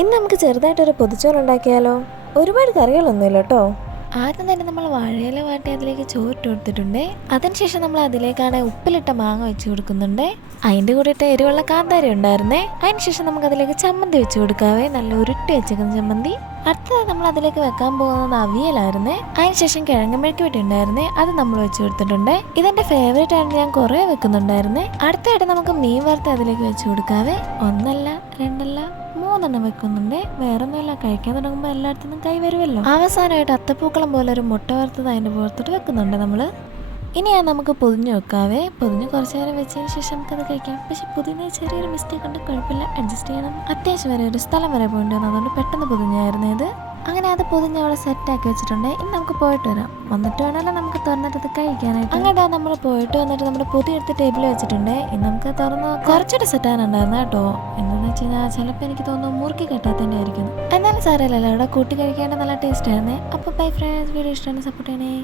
ഇന്ന് നമുക്ക് ചെറുതായിട്ടൊരു പൊതിച്ചോറുണ്ടാക്കിയാലോ? ഒരുപാട് കറികളൊന്നുമില്ല കേട്ടോ. ആദ്യം തന്നെ നമ്മൾ വാഴയില വാട്ടി അതിലേക്ക് ചോറിട്ട് കൊടുത്തിട്ടുണ്ട്. അതിനുശേഷം നമ്മൾ അതിലേക്കാണ് ഉപ്പിലിട്ട മാങ്ങ വെച്ച് കൊടുക്കുന്നുണ്ട്. അതിൻ്റെ കൂടെ ഇട്ട എരിവുള്ള കാന്താരി ഉണ്ടായിരുന്നേ. അതിനുശേഷം നമുക്ക് അതിലേക്ക് ചമ്മന്തി വെച്ച് കൊടുക്കാവേ, നല്ല ഉരുട്ടി വെച്ചേക്കുന്ന ചമ്മന്തി. അടുത്തത് നമ്മൾ അതിലേക്ക് വെക്കാൻ പോകുന്നത് അവിയലായിരുന്നേ. അതിനുശേഷം കിഴങ്ങ് മെഴുക്ക് വെട്ടി ഉണ്ടായിരുന്നേ, അത് നമ്മൾ വെച്ച് കൊടുത്തിട്ടുണ്ട്. ഇതെന്റെ ഫേവറേറ്റ് ആയിട്ട് ഞാൻ കുറേ വെക്കുന്നുണ്ടായിരുന്നേ. അടുത്തായിട്ട് നമുക്ക് മീൻ വറുത്ത് അതിലേക്ക് വെച്ച് കൊടുക്കാവേ. ഒന്നല്ല രണ്ടല്ല മൂന്നെണ്ണം വെക്കുന്നുണ്ട്. വേറൊന്നുമില്ല, കഴിക്കാൻ തുടങ്ങുമ്പോൾ എല്ലായിടത്തുനിന്നും കൈ വരുമല്ലോ. അവസാനമായിട്ട് അത്തപ്പൂക്കളം പോലെ ഒരു മുട്ട വറുത്തത് അതിൻ്റെ പുറത്തോട്ട് വെക്കുന്നുണ്ട് നമ്മൾ. ഇനി നമുക്ക് പൊതിഞ്ഞ് വെക്കാവേ. പൊതിഞ്ഞ് കുറച്ച് നേരം വെച്ചതിന് ശേഷം നമുക്കത് കഴിക്കാം. പക്ഷെ പുതിന ചെറിയൊരു മിസ്റ്റേക്ക് ഉണ്ട്, കുഴപ്പമില്ല, അഡ്ജസ്റ്റ് ചെയ്യണം. അത്യാവശ്യം വരെ ഒരു സ്ഥലം വരെ പോയിട്ട് വന്നു, അതുകൊണ്ട് പെട്ടെന്ന് പൊതിഞ്ഞായിരുന്നു ഇത്. അങ്ങനെ അത് പൊതിഞ്ഞ് അവിടെ സെറ്റാക്കി വെച്ചിട്ടുണ്ട്. ഇനി നമുക്ക് പോയിട്ട് വരാം. വന്നിട്ട് വേണമല്ലോ നമുക്ക് തുറന്നിട്ട് കഴിക്കാനായിട്ട്. അങ്ങനെ നമ്മൾ പോയിട്ട് വന്നിട്ട് നമ്മുടെ പൊതി എടുത്ത് ടേബിളിൽ വെച്ചിട്ടുണ്ട്. ഇനി നമുക്ക് തുറന്ന് കുറച്ചുകൂടെ സെറ്റാനുണ്ടായിരുന്നു കേട്ടോ. എന്താണെന്ന് വെച്ച് കഴിഞ്ഞാൽ ചിലപ്പോൾ എനിക്ക് തോന്നുന്നു മുറുക്കി കെട്ടാത്തതിൻ്റെ ആയിരിക്കും. എന്നാലും സാരമില്ലല്ലോ, അവിടെ കൂട്ടി കഴിക്കാണ്ട് നല്ല ടേസ്റ്റ് ആയിരുന്നേ. അപ്പോൾ ബൈ ഫ്രണ്ട്സ്, വീഡിയോ ഇഷ്ടമാണ്, സപ്പോർട്ട് ചെയ്യണേ.